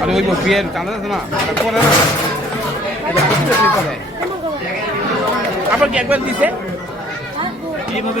আরে ওই বিয়ের চাঁদা আছে না করে না। আবার কি একবার দিছে এইভাবে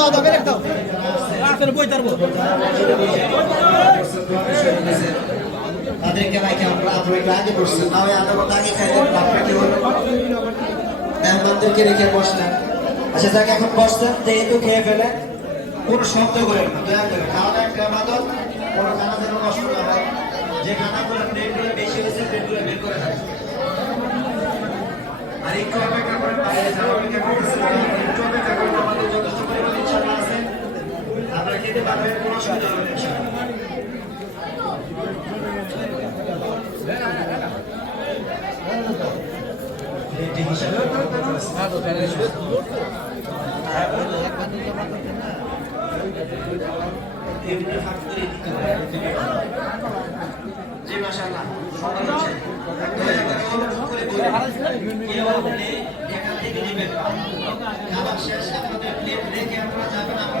হ্যাঁ? তাদেরকে নাকি আমরা আপনার একটু আগে বসছেন না হয় আমরা কত আগে খাইলেন আপনাকে হলো মেহমানদেরকে রেখে বসলেন। আচ্ছা যাকে এখন বসতেন যেহেতু খেয়ে ফেলে কোনো শব্দ করেন না দয়া করে। খাওয়া দাওয়া একটা আমাদের কোনো খানা যেন নষ্ট না হয়। যে খানাগুলো প্লেটগুলো বেশি হয়েছে প্লেটগুলো বের করে রাখেন আর একটু অপেক্ষা করেন বাইরে যারা অপেক্ষা করতেছেন একটু অপেক্ষা করেন আমাদের যথেষ্ট পরিমাণে ইনশাআল্লাহ আছে আপনারা খেতে পারবেন কোনো অসুবিধা হবে না ইনশাআল্লাহ প্লেটে হিসাবে টেবিলে ফাঁক করে দিতে হবে জি মাশাআল্লাহ সুন্দর হচ্ছে দয়া করে অনুরোধ করে বলি কেউ আপনি এখান থেকে নেবেন খাবার শেষ আপনাদের প্লেট রেখে আপনারা যাবেন আমরা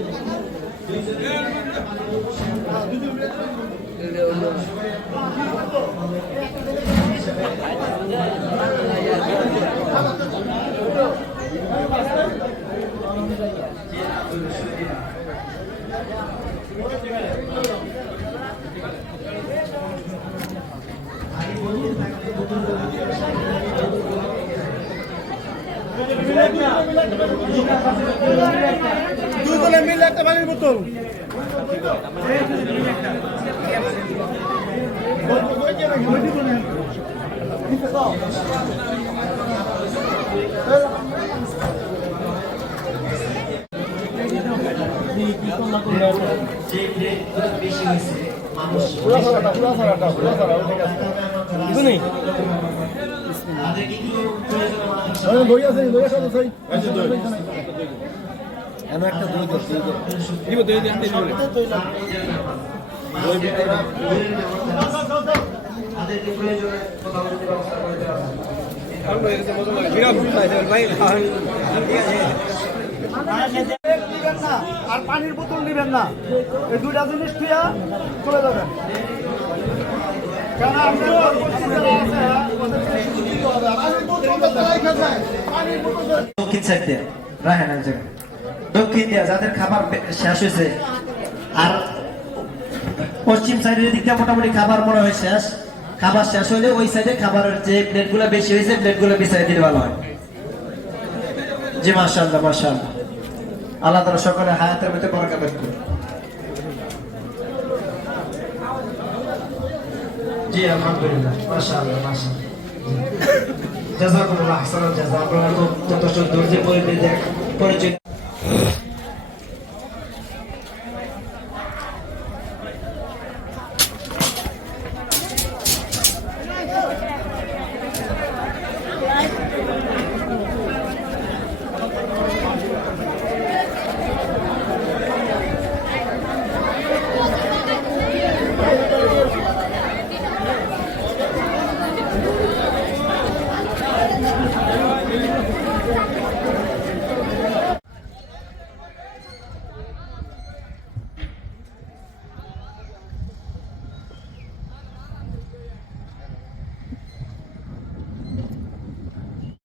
দুজনে মিলে একটা পানির বোতল। কি একটু প্রয়োজন মনে হচ্ছে? দিব দই দিয়ে দিন তাদেরকে প্রয়োজনে কোথাও ব্যবস্থা করে দেওয়া হয়। নিবেন না আর পানির বোতল নিবেন না। এই দুইটা জিনিস খেয়ে চলে যাবেন। দক্ষিণ সাইড দিয়ে দক্ষিণ দিয়া যাদের খাবার শেষ হয়েছে আর পশ্চিম সাইডের দিকটা মোটামুটি খাবার মনে হয় শেষ খাবার শেষ হলে ওই সাইডে খাবারের যে প্লেটগুলো বেশি হয়েছে, প্লেটগুলো বিচারে দিলে ভালো হয়। জি মাশাল্লাহ মাশাল্লাহ আল্লাহ তারা সকলে হায়াতের মধ্যে বরকা বের জি পরিচয়